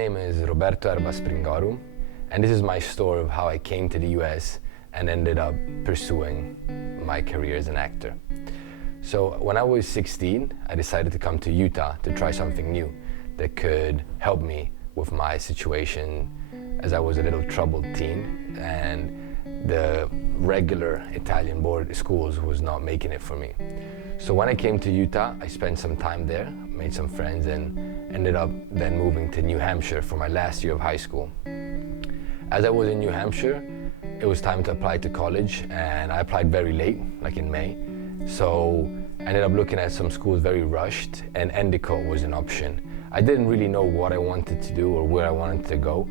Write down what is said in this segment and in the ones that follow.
name is Roberto Erba Springoru, and this is my story of how I came to the US and ended up pursuing my career as an actor. So when I was 16, I decided to come to Utah to try something new that could help me with my situation, as I was a little troubled teen and the regular Italian board schools was not making it for me. So when I came to Utah, I spent some time there, made some friends, and ended up then moving to New Hampshire for my last year of high school. As I was in New Hampshire, it was time to apply to college, and I applied very late, like in May. So I ended up looking at some schools very rushed, and Endicott was an option. I didn't really know what I wanted to do or where I wanted to go,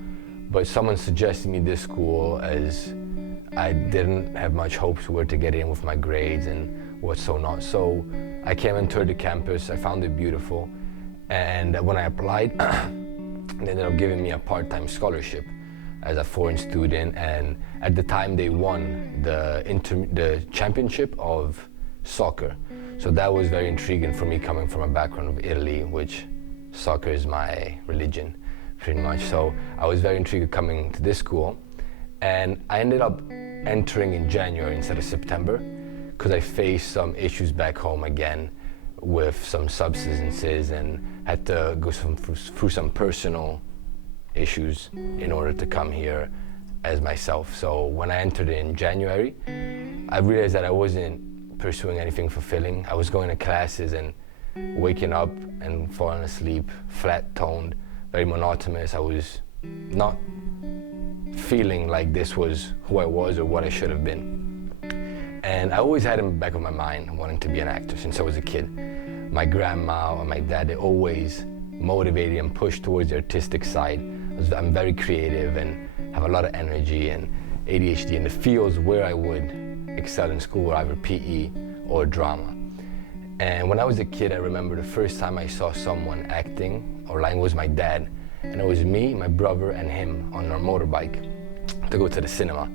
but someone suggested me this school as I didn't have much hopes where to get in with my grades and what so not. So I came and toured the campus, I found it beautiful, and when I applied, they ended up giving me a part-time scholarship as a foreign student, and at the time they won the championship of soccer. So that was very intriguing for me, coming from a background of Italy, which soccer is my religion, pretty much. So I was very intrigued coming to this school, and I ended up entering in January instead of September because I faced some issues back home again with some substances and had to go through some personal issues in order to come here as myself. So when I entered in January, I realized that I wasn't pursuing anything fulfilling. I was going to classes and waking up and falling asleep, flat-toned, very monotonous. I was not feeling like this was who I was or what I should have been. And I always had in the back of my mind wanting to be an actor since I was a kid. My grandma and my dad, they always motivated and pushed towards the artistic side. I'm very creative and have a lot of energy and ADHD, and the fields where I would excel in school were either PE or drama. And when I was a kid, I remember the first time I saw someone acting or lying was my dad, and it was me, my brother, and him on our motorbike to go to the cinema.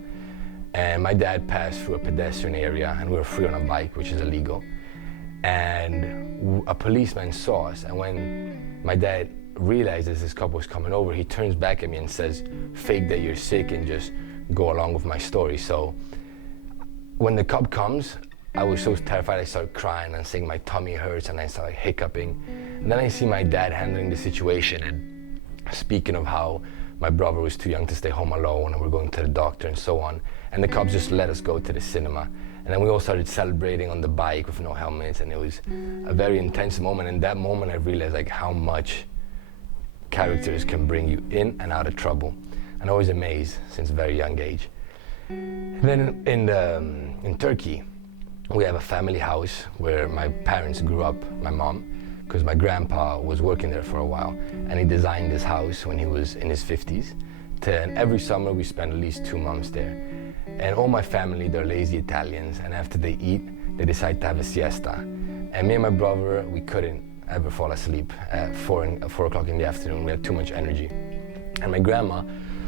And my dad passed through a pedestrian area, and we were free on a bike, which is illegal. And a policeman saw us, and when my dad realizes this couple was coming over, he turns back at me and says, "Fake that you're sick and just go along with my story." So when the cop comes, I was so terrified I started crying and saying my tummy hurts, and I started hiccuping. And then I see my dad handling the situation and speaking of how my brother was too young to stay home alone and we're going to the doctor and so on. And the cops just let us go to the cinema. And then we all started celebrating on the bike with no helmets, and it was a very intense moment. And that moment I realized like how much characters can bring you in and out of trouble. And I was amazed since a very young age. And then in Turkey, we have a family house where my parents grew up, my mom, because my grandpa was working there for a while, and he designed this house when he was in his 50s. And every summer we spend at least 2 months there. And all my family, they're lazy Italians, and after they eat, they decide to have a siesta. And me and my brother, we couldn't ever fall asleep at 4 o'clock in the afternoon. We had too much energy. And my grandma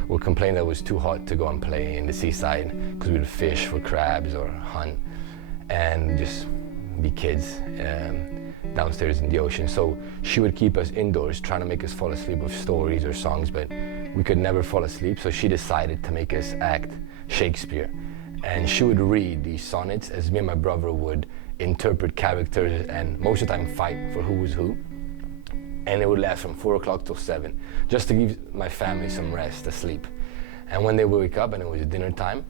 would complain that it was too hot to go and play in the seaside because we would fish for crabs or hunt and just be kids downstairs in the ocean. So she would keep us indoors, trying to make us fall asleep with stories or songs, but we could never fall asleep. So she decided to make us act Shakespeare. And she would read these sonnets as me and my brother would interpret characters and most of the time fight for who was who. And it would last from 4 o'clock till 7, just to give my family some rest to sleep. And when they would wake up and it was dinner time,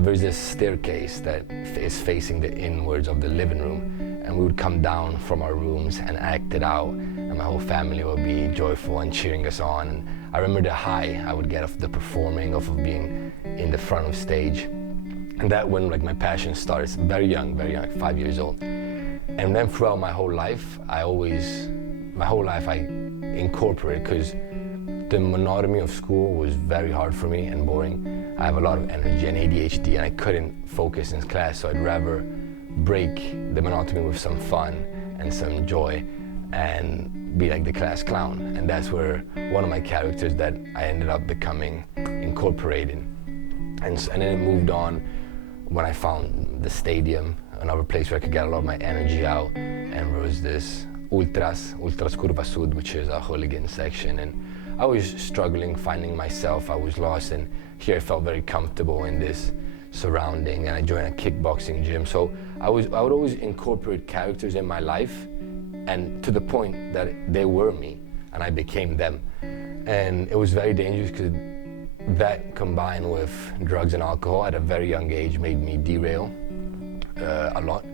there's this staircase that is facing the inwards of the living room, and we would come down from our rooms and act it out, and my whole family would be joyful and cheering us on. And I remember the high I would get off the performing, off of being in the front of stage. And that when like my passion started, very young, like 5 years old. And then throughout my whole life, I incorporated, because the monotony of school was very hard for me and boring. I have a lot of energy and ADHD, and I couldn't focus in class, so I'd rather break the monotony with some fun and some joy and be like the class clown. And that's where one of my characters that I ended up becoming incorporated. And then it moved on when I found the stadium, another place where I could get a lot of my energy out, and there was this Ultras Curva Sud, which is a hooligan section, and I was struggling finding myself. I was lost, and here I felt very comfortable in this surrounding, and I joined a kickboxing gym. So I would always incorporate characters in my life, and to the point that they were me and I became them. And it was very dangerous because that combined with drugs and alcohol at a very young age made me derail a lot.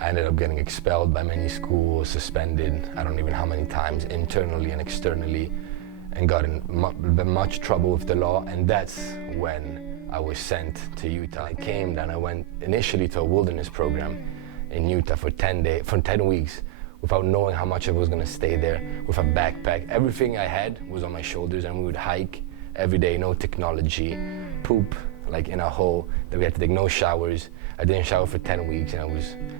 I ended up getting expelled by many schools, suspended, I don't even know how many times, internally and externally, and got in much trouble with the law. And that's when I was sent to Utah. I came and I went initially to a wilderness program in Utah for 10 weeks without knowing how much I was going to stay there, with a backpack. Everything I had was on my shoulders, and we would hike every day, no technology, poop like in a hole that we had to take, no showers. I didn't shower for 10 weeks, and it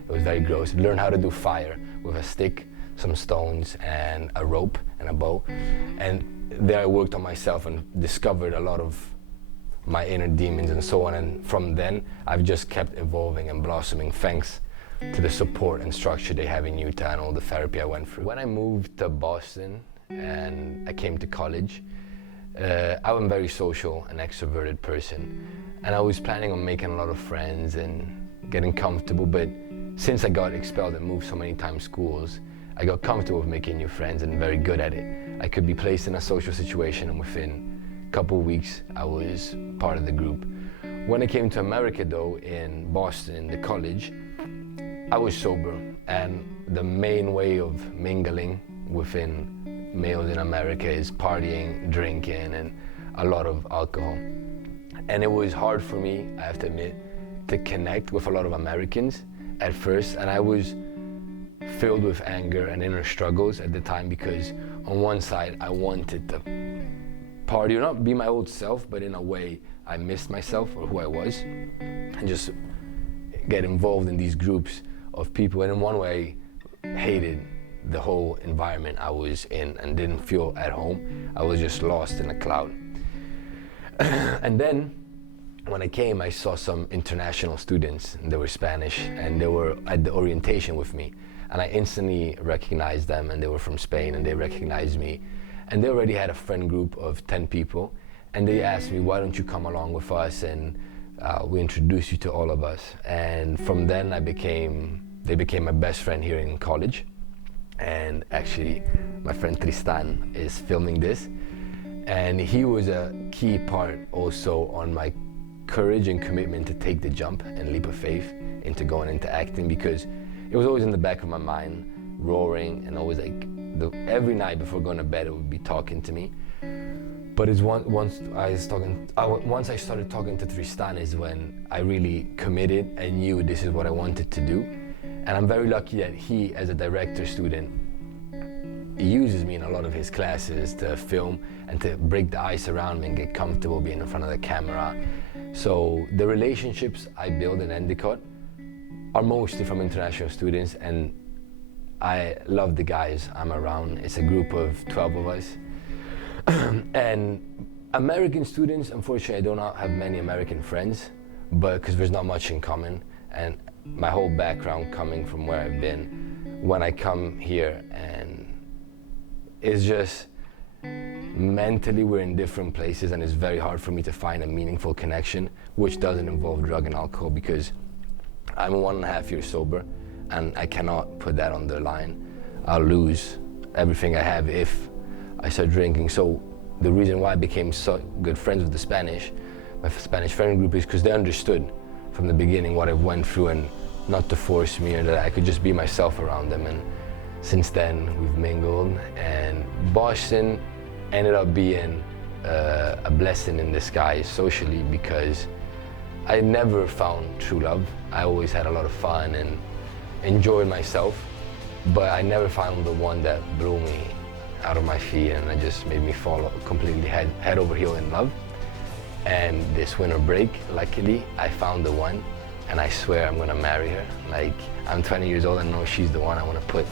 was very gross. Learn how to do fire with a stick, some stones, and a rope and a bow. And there I worked on myself and discovered a lot of my inner demons and so on. And from then, I've just kept evolving and blossoming thanks to the support and structure they have in Utah and all the therapy I went through. When I moved to Boston and I came to college, I'm a very social and extroverted person, and I was planning on making a lot of friends and getting comfortable, but since I got expelled and moved so many times schools, I got comfortable with making new friends and very good at it. I could be placed in a social situation, and within a couple of weeks I was part of the group. When I came to America though, in Boston, the college, I was sober, and the main way of mingling within males in America is partying, drinking, and a lot of alcohol. And it was hard for me, I have to admit, to connect with a lot of Americans at first, and I was filled with anger and inner struggles at the time, because on one side I wanted to party, or not be my old self, but in a way I missed myself or who I was, and just get involved in these groups of people. And in one way I hated the whole environment I was in and didn't feel at home. I was just lost in a cloud. And then when I came, I saw some international students, and they were Spanish, and they were at the orientation with me, and I instantly recognized them, and they were from Spain, and they recognized me, and they already had a friend group of 10 people, and they asked me, why don't you come along with us, and we introduced you to all of us. And from then they became my best friend here in college. And actually my friend Tristan is filming this, and he was a key part also on my courage and commitment to take the jump and leap of faith into going into acting, because it was always in the back of my mind, roaring, and always like every night before going to bed it would be talking to me. But it's once I started talking to Tristan is when I really committed and knew this is what I wanted to do. And I'm very lucky that he, as a director student, he uses me in a lot of his classes to film and to break the ice around me and get comfortable being in front of the camera. So the relationships I build in Endicott are mostly from international students, and I love the guys I'm around. It's a group of 12 of us. And American students, unfortunately, I do not have many American friends, but because there's not much in common. And my whole background coming from where I've been, when I come here, and it's just mentally we're in different places, and it's very hard for me to find a meaningful connection which doesn't involve drug and alcohol, because I'm 1.5 years sober and I cannot put that on the line. I'll lose everything I have if I start drinking. So the reason why I became so good friends with my Spanish friend group, is because they understood from the beginning what I went through, and not to force me, or that I could just be myself around them. And since then we've mingled, and Boston ended up being a blessing in disguise socially, because I never found true love. I always had a lot of fun and enjoyed myself, but I never found the one that blew me out of my feet and it just made me fall completely head over heel in love. And this winter break, luckily, I found the one, and I swear I'm gonna marry her. Like, I'm 20 years old and I know she's the one. I wanna put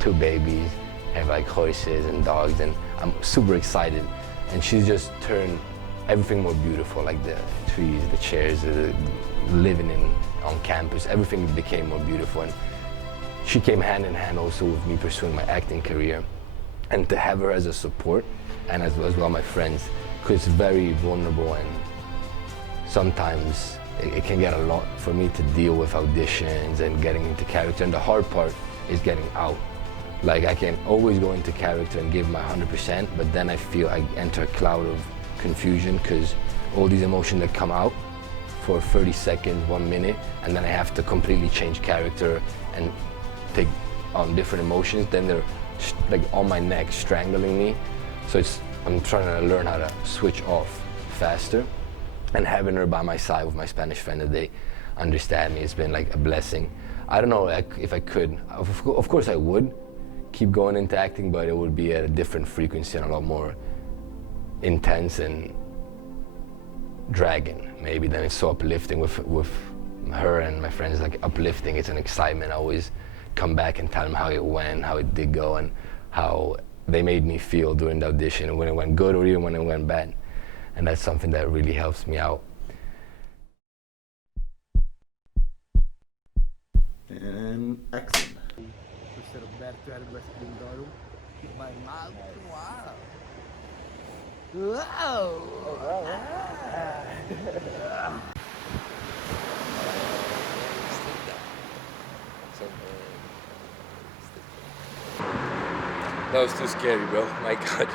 2 babies, have like horses and dogs, and I'm super excited. And she's just turned everything more beautiful, like the trees, the chairs, living on campus, everything became more beautiful. And she came hand in hand also with me pursuing my acting career. And to have her as a support and as well my friends, because it's very vulnerable and sometimes it can get a lot for me to deal with auditions and getting into character, and the hard part is getting out. Like I can always go into character and give my 100%, but then I feel I enter a cloud of confusion because all these emotions that come out for 30 seconds, 1 minute, and then I have to completely change character and take on different emotions, then they're like on my neck strangling me. So I'm trying to learn how to switch off faster, and having her by my side with my Spanish friend that they understand me, it's been like a blessing. I don't know if I could, of course I would keep going into acting, but it would be at a different frequency and a lot more intense and dragging maybe. Then it's so uplifting with her and my friends, like uplifting, it's an excitement. I always come back and tell them how it went, how it did go, and how they made me feel during the audition, and when it went good or even when it went bad. And that's something that really helps me out. And action. That was too scary, bro. My God.